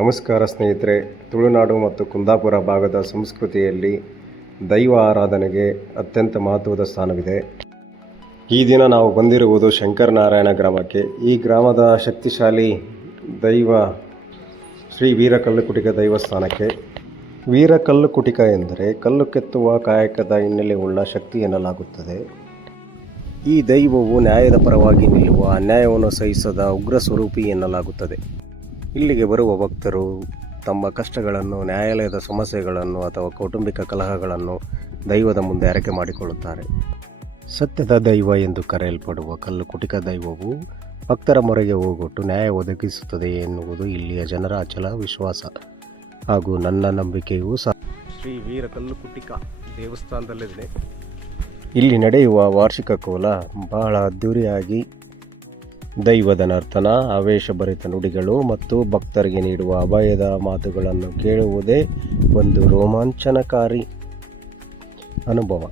ನಮಸ್ಕಾರ ಸ್ನೇಹಿತರೆ. ತುಳುನಾಡು ಮತ್ತು ಕುಂದಾಪುರ ಭಾಗದ ಸಂಸ್ಕೃತಿಯಲ್ಲಿ ದೈವ ಆರಾಧನೆಗೆ ಅತ್ಯಂತ ಮಹತ್ವದ ಸ್ಥಾನವಿದೆ. ಈ ದಿನ ನಾವು ಬಂದಿರುವುದು ಶಂಕರನಾರಾಯಣ ಗ್ರಾಮಕ್ಕೆ. ಈ ಗ್ರಾಮದ ಶಕ್ತಿಶಾಲಿ ದೈವ ಶ್ರೀ ವೀರಕಲ್ಲುಕುಟಿಕ ದೈವಸ್ಥಾನಕ್ಕೆ. ವೀರಕಲ್ಲುಕುಟಿಕ ಎಂದರೆ ಕಲ್ಲು ಕೆತ್ತುವ ಕಾಯಕದ ಹಿನ್ನೆಲೆಯುಳ್ಳ ಶಕ್ತಿ ಎನ್ನಲಾಗುತ್ತದೆ. ಈ ದೈವವು ನ್ಯಾಯದ ಪರವಾಗಿ ನಿಲ್ಲುವ, ಅನ್ಯಾಯವನ್ನು ಸಹಿಸದ ಉಗ್ರ ಸ್ವರೂಪಿ ಎನ್ನಲಾಗುತ್ತದೆ. ಇಲ್ಲಿಗೆ ಬರುವ ಭಕ್ತರು ತಮ್ಮ ಕಷ್ಟಗಳನ್ನು, ನ್ಯಾಯಾಲಯದ ಸಮಸ್ಯೆಗಳನ್ನು ಅಥವಾ ಕೌಟುಂಬಿಕ ಕಲಹಗಳನ್ನು ದೈವದ ಮುಂದೆ ಹರಕೆ ಮಾಡಿಕೊಳ್ಳುತ್ತಾರೆ. ಸತ್ಯದ ದೈವ ಎಂದು ಕರೆಯಲ್ಪಡುವ ಕಲ್ಲುಕುಟಿಕ ದೈವವು ಭಕ್ತರ ಮೊರೆಗೆ ಹೋಗೊಟ್ಟು ನ್ಯಾಯ ಒದಗಿಸುತ್ತದೆ ಎನ್ನುವುದು ಇಲ್ಲಿಯ ಜನರ ಅಚಲ ವಿಶ್ವಾಸ ಹಾಗೂ ನನ್ನ ನಂಬಿಕೆಯೂ ಸಹ. ಶ್ರೀ ವೀರಕಲ್ಲುಕುಟಿಕ ದೇವಸ್ಥಾನದಲ್ಲಿದೆ. ಇಲ್ಲಿ ನಡೆಯುವ ವಾರ್ಷಿಕ ಕೋಲ ಬಹಳ ಅದ್ದೂರಿಯಾಗಿ ದೈವದ ನರ್ತನ, ಆವೇಶಭರಿತ ನುಡಿಗಳು ಮತ್ತು ಭಕ್ತರಿಗೆ ನೀಡುವ ಅಭಯದ ಮಾತುಗಳನ್ನು ಕೇಳುವುದೇ ಒಂದು ರೋಮಾಂಚನಕಾರಿ ಅನುಭವ.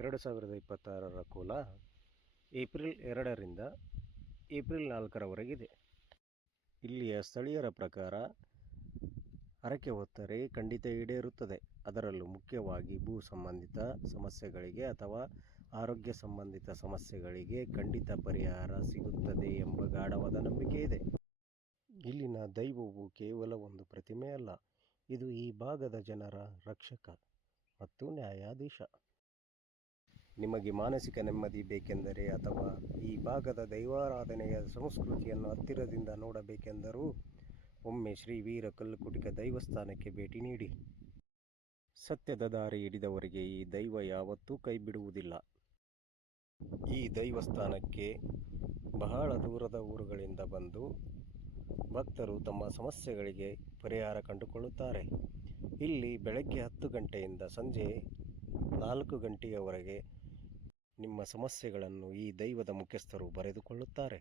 ಎರಡು 2026ರ ಕೋಲ ಏಪ್ರಿಲ್ 2ರಿಂದ ಏಪ್ರಿಲ್ 4ರವರೆಗಿದೆ. ಇಲ್ಲಿಯ ಸ್ಥಳೀಯರ ಪ್ರಕಾರ ಹರಕೆ ಹೊತ್ತರೆ ಖಂಡಿತ ಈಡೇರುತ್ತದೆ. ಅದರಲ್ಲೂ ಮುಖ್ಯವಾಗಿ ಭೂ ಸಂಬಂಧಿತ ಸಮಸ್ಯೆಗಳಿಗೆ ಅಥವಾ ಆರೋಗ್ಯ ಸಂಬಂಧಿತ ಸಮಸ್ಯೆಗಳಿಗೆ ಖಂಡಿತ ಪರಿಹಾರ ಸಿಗುತ್ತದೆ ಎಂಬ ಗಾಢವಾದ ನಂಬಿಕೆ ಇದೆ. ಇಲ್ಲಿನ ದೈವವು ಕೇವಲ ಒಂದು ಪ್ರತಿಮೆ ಅಲ್ಲ, ಇದು ಈ ಭಾಗದ ಜನರ ರಕ್ಷಕ ಮತ್ತು ನ್ಯಾಯಾಧೀಶ. ನಿಮಗೆ ಮಾನಸಿಕ ನೆಮ್ಮದಿ ಬೇಕೆಂದರೆ ಅಥವಾ ಈ ಭಾಗದ ದೈವಾರಾಧನೆಯ ಸಂಸ್ಕೃತಿಯನ್ನು ಹತ್ತಿರದಿಂದ ನೋಡಬೇಕೆಂದರೂ ಒಮ್ಮೆ ಶ್ರೀ ವೀರಕಲ್ಲುಕುಟಿಕ ದೈವಸ್ಥಾನಕ್ಕೆ ಭೇಟಿ ನೀಡಿ. ಸತ್ಯದ ದಾರಿ ಹಿಡಿದವರಿಗೆ ಈ ದೈವ ಯಾವತ್ತೂ ಕೈ ಬಿಡುವುದಿಲ್ಲ. ಈ ದೈವಸ್ಥಾನಕ್ಕೆ ಬಹಳ ದೂರದ ಊರುಗಳಿಂದ ಬಂದು ಭಕ್ತರು ತಮ್ಮ ಸಮಸ್ಯೆಗಳಿಗೆ ಪರಿಹಾರ ಕಂಡುಕೊಳ್ಳುತ್ತಾರೆ. ಇಲ್ಲಿ ಬೆಳಗ್ಗೆ 10 ಗಂಟೆಯಿಂದ ಸಂಜೆ 4 ಗಂಟೆಯವರೆಗೆ ನಿಮ್ಮ ಸಮಸ್ಯೆಗಳನ್ನು ಈ ದೈವದ ಮುಖ್ಯಸ್ಥರು ಬರೆದುಕೊಳ್ಳುತ್ತಾರೆ.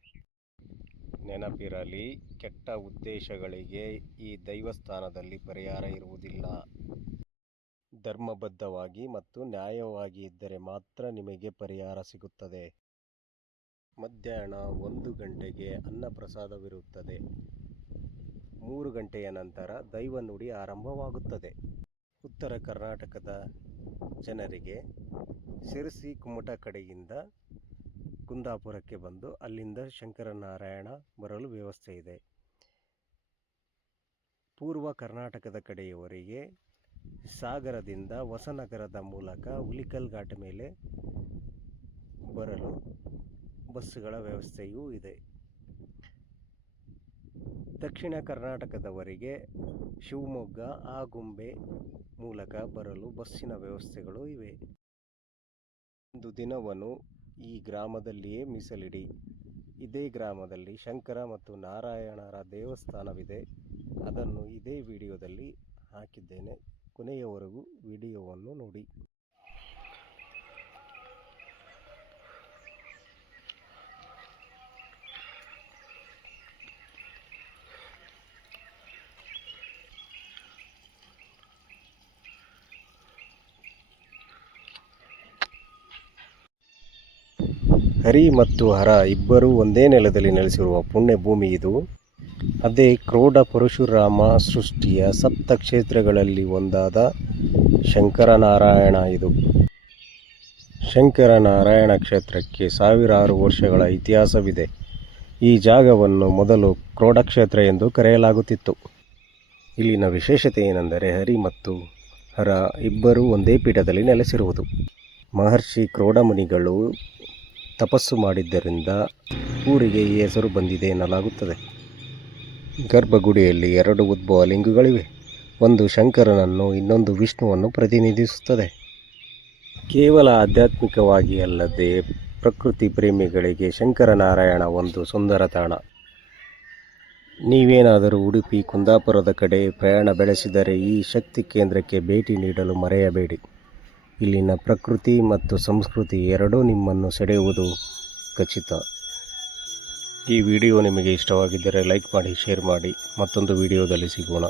ನೆನಪಿರಲಿ, ಕೆಟ್ಟ ಉದ್ದೇಶಗಳಿಗೆ ಈ ದೈವಸ್ಥಾನದಲ್ಲಿ ಪರಿಹಾರ ಇರುವುದಿಲ್ಲ. ಧರ್ಮಬದ್ಧವಾಗಿ ಮತ್ತು ನ್ಯಾಯವಾಗಿ ಇದ್ದರೆ ಮಾತ್ರ ನಿಮಗೆ ಪರಿಹಾರ ಸಿಗುತ್ತದೆ. ಮಧ್ಯಾಹ್ನ 1 ಗಂಟೆಗೆ ಅನ್ನಪ್ರಸಾದವಿರುತ್ತದೆ. 3 ಗಂಟೆಯ ನಂತರ ದೈವ ನುಡಿ ಆರಂಭವಾಗುತ್ತದೆ. ಉತ್ತರ ಕರ್ನಾಟಕದ ಜನರಿಗೆ ಶಿರಸಿ, ಕುಮಟಾ ಕಡೆಯಿಂದ ಕುಂದಾಪುರಕ್ಕೆ ಬಂದು ಅಲ್ಲಿಂದ ಶಂಕರನಾರಾಯಣ ಬರಲು ವ್ಯವಸ್ಥೆ ಇದೆ. ಪೂರ್ವ ಕರ್ನಾಟಕದ ಕಡೆಯವರಿಗೆ ಸಾಗರದಿಂದ ಹೊಸನಗರದ ಮೂಲಕ ಹುಲಿಕಲ್ ಘಾಟ್ ಮೇಲೆ ಬರಲು ಬಸ್ಸುಗಳ ವ್ಯವಸ್ಥೆಯೂ ಇದೆ. ದಕ್ಷಿಣ ಕರ್ನಾಟಕದವರಿಗೆ ಶಿವಮೊಗ್ಗ, ಆಗುಂಬೆ ಮೂಲಕ ಬರಲು ಬಸ್ಸಿನ ವ್ಯವಸ್ಥೆಗಳು ಇವೆ. ಒಂದು ದಿನವನ್ನು ಈ ಗ್ರಾಮದಲ್ಲಿಯೇ ಮೀಸಲಿಡಿ. ಇದೇ ಗ್ರಾಮದಲ್ಲಿ ಶಂಕರ ಮತ್ತು ನಾರಾಯಣರ ದೇವಸ್ಥಾನವಿದೆ. ಅದನ್ನು ಇದೇ ವಿಡಿಯೋದಲ್ಲಿ ಹಾಕಿದ್ದೇನೆ. ಕೊನೆಯವರೆಗೂ ವಿಡಿಯೋವನ್ನು ನೋಡಿ. ಹರಿ ಮತ್ತು ಹರ ಇಬ್ಬರೂ ಒಂದೇ ನೆಲದಲ್ಲಿ ನೆಲೆಸಿರುವ ಪುಣ್ಯ ಭೂಮಿ ಇದು. ಅದೇ ಕ್ರೋಡ ಪರಶುರಾಮ ಸೃಷ್ಟಿಯ ಸಪ್ತ ಕ್ಷೇತ್ರಗಳಲ್ಲಿ ಒಂದಾದ ಶಂಕರನಾರಾಯಣ ಇದು. ಶಂಕರನಾರಾಯಣ ಕ್ಷೇತ್ರಕ್ಕೆ ಸಾವಿರಾರು ವರ್ಷಗಳ ಇತಿಹಾಸವಿದೆ. ಈ ಜಾಗವನ್ನು ಮೊದಲು ಕ್ರೋಡಕ್ಷೇತ್ರ ಎಂದು ಕರೆಯಲಾಗುತ್ತಿತ್ತು. ಇಲ್ಲಿನ ವಿಶೇಷತೆ ಏನೆಂದರೆ ಹರಿ ಮತ್ತು ಹರ ಇಬ್ಬರೂ ಒಂದೇ ಪೀಠದಲ್ಲಿ ನೆಲೆಸಿರುವುದು. ಮಹರ್ಷಿ ಕ್ರೋಡಮುನಿಗಳು ತಪಸ್ಸು ಮಾಡಿದ್ದರಿಂದ ಊರಿಗೆ ಈ ಹೆಸರು ಬಂದಿದೆ ಎನ್ನಲಾಗುತ್ತದೆ. ಗರ್ಭಗುಡಿಯಲ್ಲಿ 2 ಉದ್ಭವ ಲಿಂಗಗಳಿವೆ. ಒಂದು ಶಂಕರನನ್ನು, ಇನ್ನೊಂದು ವಿಷ್ಣುವನ್ನು ಪ್ರತಿನಿಧಿಸುತ್ತದೆ. ಕೇವಲ ಆಧ್ಯಾತ್ಮಿಕವಾಗಿ ಅಲ್ಲದೆ ಪ್ರಕೃತಿ ಪ್ರೇಮಿಗಳಿಗೆ ಶಂಕರನಾರಾಯಣ ಒಂದು ಸುಂದರ ತಾಣ. ನೀವೇನಾದರೂ ಉಡುಪಿ ಕುಂದಾಪುರದ ಕಡೆ ಪ್ರಯಾಣ ಬೆಳೆಸಿದರೆ ಈ ಶಕ್ತಿ ಕೇಂದ್ರಕ್ಕೆ ಭೇಟಿ ನೀಡಲು ಮರೆಯಬೇಡಿ. ಇಲ್ಲಿನ ಪ್ರಕೃತಿ ಮತ್ತು ಸಂಸ್ಕೃತಿ ಎರಡೂ ನಿಮ್ಮನ್ನು ಸೆಳೆಯುವುದು ಖಚಿತ. ಈ ವಿಡಿಯೋ ನಿಮಗೆ ಇಷ್ಟವಾಗಿದ್ದರೆ ಲೈಕ್ ಮಾಡಿ, ಶೇರ್ ಮಾಡಿ. ಮತ್ತೊಂದು ವಿಡಿಯೋದಲ್ಲಿ ಸಿಗೋಣ.